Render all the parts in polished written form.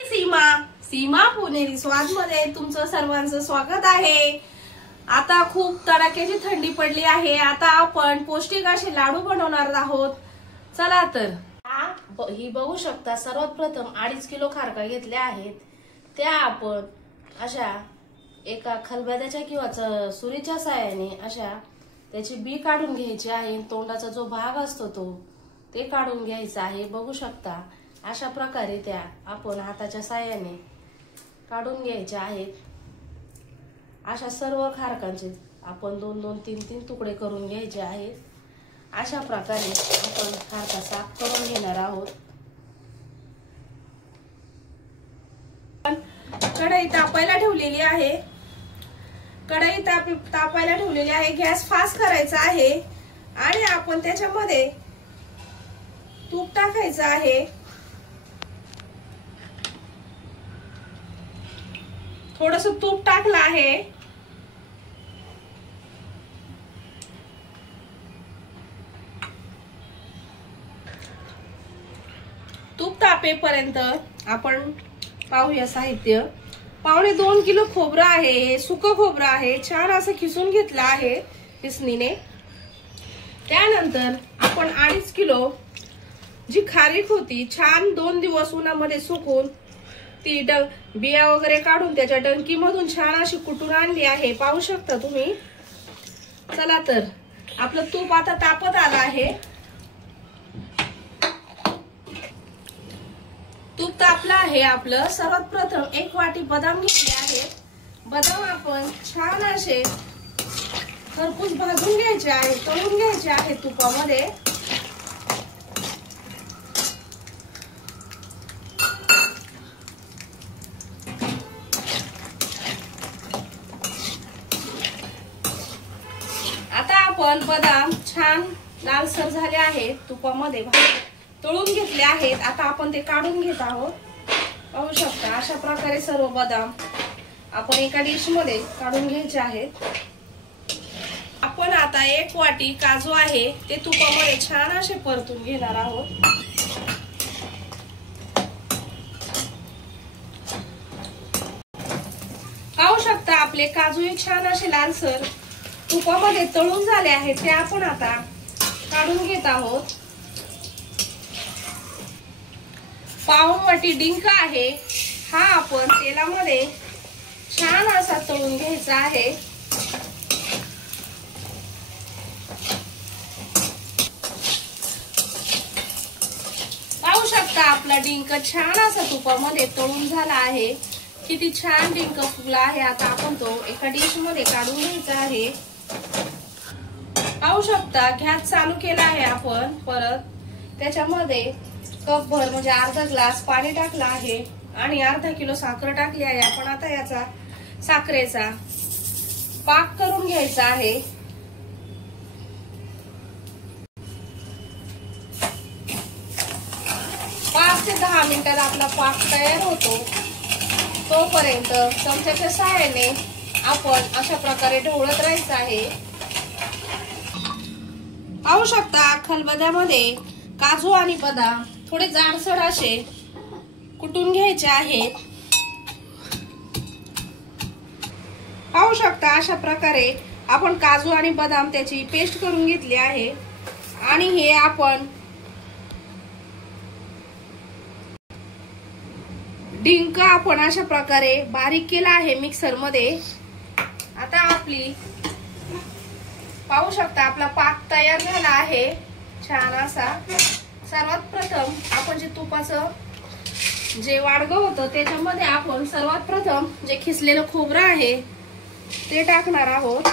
सीमा पुणेरी स्वाद मध्ये तुमचं सर्वांचं स्वागत आहे। आता खूप तडाख्याची थंडी पडली आहे। आता आपण पौष्टिक असे लाडू बनवणार आहोत। चला तर ही बघू शकता। सर्वात प्रथम 2.5 किलो खारका घेतल्या आहेत। त्या आपण अशा एका खलबत्त्याच्या किंवा सुरीच्या साहाय्याने अशा त्याची बी काढून घ्यायची आहे। तोंडाचा जो भाग असतो ते काढून घ्यायचा आहे। बघू शकता अशा प्रकारे त्या आपण हाताच्या साहाय्याने काढून घ्यायच्या आहेत। अशा सर्व खारकांचे आपण 2-2, 3-3 तुकडे करून घ्यायचे आहेत। अशा प्रकारे आपण खारका साफ करून घेणार आहोत। कढई तापायला ठेवलेली आहे। कढई तापायला ठेवलेली आहे। गॅस फास्ट करायचा आहे आणि आपण त्याच्यामध्ये तूप टाकायचं आहे। थोडस तूप टाकलं आहे। तूप तापेपर्यंत आपण पाहूया साहित्य। 2.25 किलो खोबरं आहे। सुकं खोबरं आहे। छान असं खिसून घेतलं आहे खिसणीने। त्यानंतर आपण 2.5 किलो जी खारीक होती छान 2 दिवस उन्हामध्ये सुकून ती बिया वगैरे काढून त्याच्या डंकी मधून छान अशी कुटून आणली आहे। पाहू शकता तुम्ही। चला तर आपलं तूप आता तापत आलं आहे। तूप तापलं आहे आपलं। सर्वात प्रथम 1 वाटी बदाम घेतले आहेत। बदाम आपण छान असे खरपूस भाजून घ्यायचे आहे, तळून घ्यायचे आहे तुपामध्ये। आता आपण बदाम छान लालसर झाले आहेत, तुपामध्ये तळून घेतले आहेत। आता आपण ते काढून घेत आहोत। पाहू शकता अशा प्रकारे सर्व बदाम आपण एका डिश मध्ये काढून घ्यायचे आहेत। आपण आता 1 वाटी काजू आहे ते तुपामध्ये छान असे परतून घेणार आहोत। पाहू शकता आपले काजू छान असे लालसर तुपामध्ये तळून झाले आहेत। ते आपण आता काढून घेत आहोत। 1 वाटी डिंक आहे, हा आपण तेलामध्ये छान असा तळून घ्यायचा आहे। पाहू शकता आपला डिंक छान असा तुपामध्ये तळून झाला आहे। किती छान डिंक फुगला आहे। आता आपण तो एका डिश मध्ये काढून घ्यायचा आहे। पाहू शकता गॅस चालू केला आहे आपण। परत त्याच्यामध्ये कप भर म्हणजे अर्धा ग्लास पाणी टाकलं आहे आणि अर्धा किलो साखर टाकली आहे। आपण आता याचा साखरेचा पाक करून घ्यायचा आहे। 5 ते 10 मिनिटात आपला पाक तयार होतो। तोपर्यंत चमच्याच्या साहाय्याने आपण अशा प्रकारे ढवळत राहायचं आहे। पाहू शकता खलबत्त्यामध्ये काजू आणि बदाम थोडे जाडसर असे कुटून घ्यायचे आहेत। पाहू शकता अशा प्रकारे आपण काजू आणि बदाम त्याची पेस्ट करून घेतली आहे। आणि हे आपण डिंक आपण अशा प्रकारे बारीक केला आहे मिक्सर मध्ये। आता आपली पाहू शकता आपला पाक तयार झाला आहे छान असा। सर्वात प्रथम आपण जे तुपाचं जे वाडगं होतं त्याच्यामध्ये आपण सर्वात प्रथम जे खिसलेलं खोबरं आहे ते टाकणार आहोत।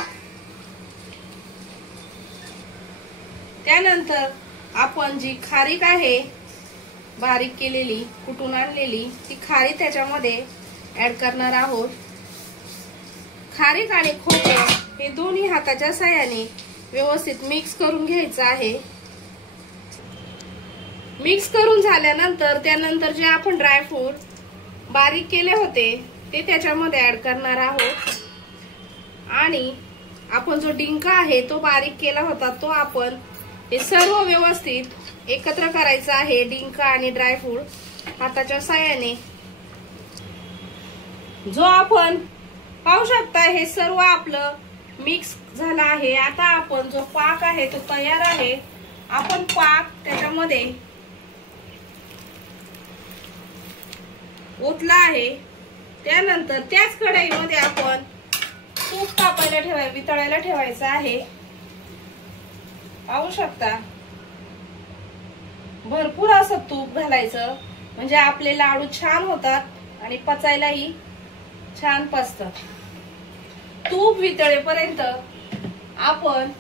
त्यानंतर आपण जी खारीक आहे बारीक केलेली कुटून आणलेली ती खारीक त्याच्यामध्ये ऍड करणार आहोत। खारीक आणि खोबरं हे दोन्ही हाताच्या साहाय्याने व्यवस्थित मिक्स करून घ्यायचं आहे। मिक्स करून झाल्यानंतर त्यानंतर जे आपण ड्रायफ्रूट बारीक केले होते ते त्याच्यामध्ये ऍड करणार आहोत। आणि आपण जो डिंक आहे तो बारीक केला होता तो आपण हे सर्व व्यवस्थित एकत्र करायचं आहे। डिंक आणि ड्रायफ्रूट हाताच्या साहाय्याने जो आपण पाहू शकता हे सर्व आपलं मिक्स झालं आहे। आता आपण जो पाक आहे तो तयार आहे। आपण पाक त्याच्यामध्ये ओतला आहे। त्यानंतर त्याच कढईमध्ये आपण तूप तापायला वितळायला ठेवायचं आहे। पाहू शकता भरपूर असं तूप घालायचं म्हणजे आपले लाडू छान होतात आणि पचायलाही छान पचतात। तूप वितळेपर्यंत आपण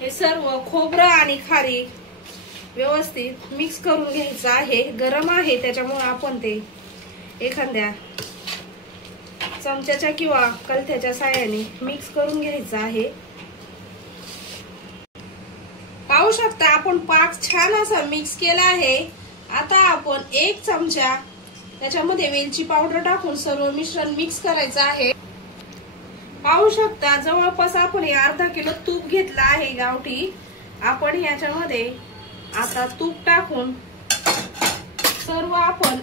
हे सर्व खोबरं आणि खारीक व्यवस्थित मिक्स करून घ्यायचं आहे। गरम आहे त्याच्यामुळे आपण ते एखाद्या चमच्याच्या किंवा कलथ्याच्या साहाय्याने मिक्स करून घ्यायचं आहे। पाहू शकता आपण पाक छान असा मिक्स केला आहे। आता आपण 1 चमचा त्याच्यामध्ये वेलची पावडर टाकून सर्व मिश्रण मिक्स करायचं आहे। पाहू शकता जवळपास आपण हे अर्धा किलो तूप घेतलं आहे गावठी। आपण याच्यामध्ये आता तूप टाकून सर्व आपण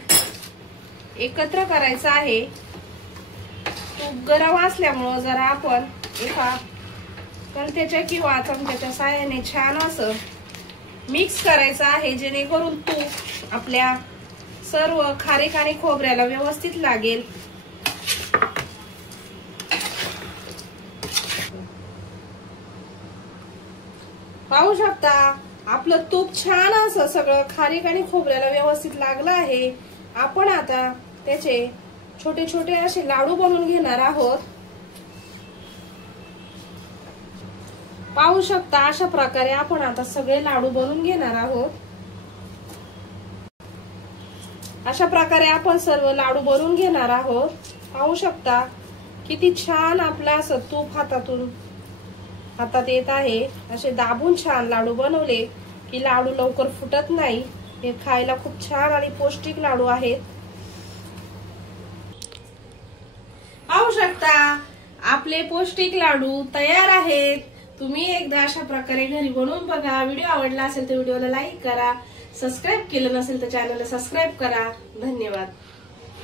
एकत्र करायचं आहे। तूप गरम असल्यामुळे जरा आपण एका कलथ्याच्या किंवा चमच्याच्या साहाय्याने छान असं मिक्स करायचं आहे जेणेकरून तूप आपल्या सर्व खारीक आणि खोबऱ्याला व्यवस्थित लागेल। पाहू शकता आपलं तूप छान असं सगळं खारीक आणि खोबऱ्याला व्यवस्थित लागलं आहे। आपण आता त्याचे छोटे छोटे असे लाडू बनवून घेणार आहोत। पाहू शकता अशा प्रकारे आपण आता सगळे लाडू बनवून घेणार आहोत। अशा प्रकारे आपण सर्व लाडू बनवून घेणार आहोत। पाहू शकता किती छान आपला असं तूप हातात येत आहे। असे दाबून छान लाडू बनवले की लाडू लवकर फुटत नाही। हे खायला खूप छान आणि पौष्टिक लाडू आहेत। पाहू शकता आपले पौष्टिक लाडू तयार आहेत। तुम्ही एकदा अशा प्रकारे घरी बनवून बघा। व्हिडिओ आवडला असेल तर व्हिडिओला लाईक करा, सबस्क्राईब केलं नसेल तर चॅनलला सबस्क्राईब करा। धन्यवाद।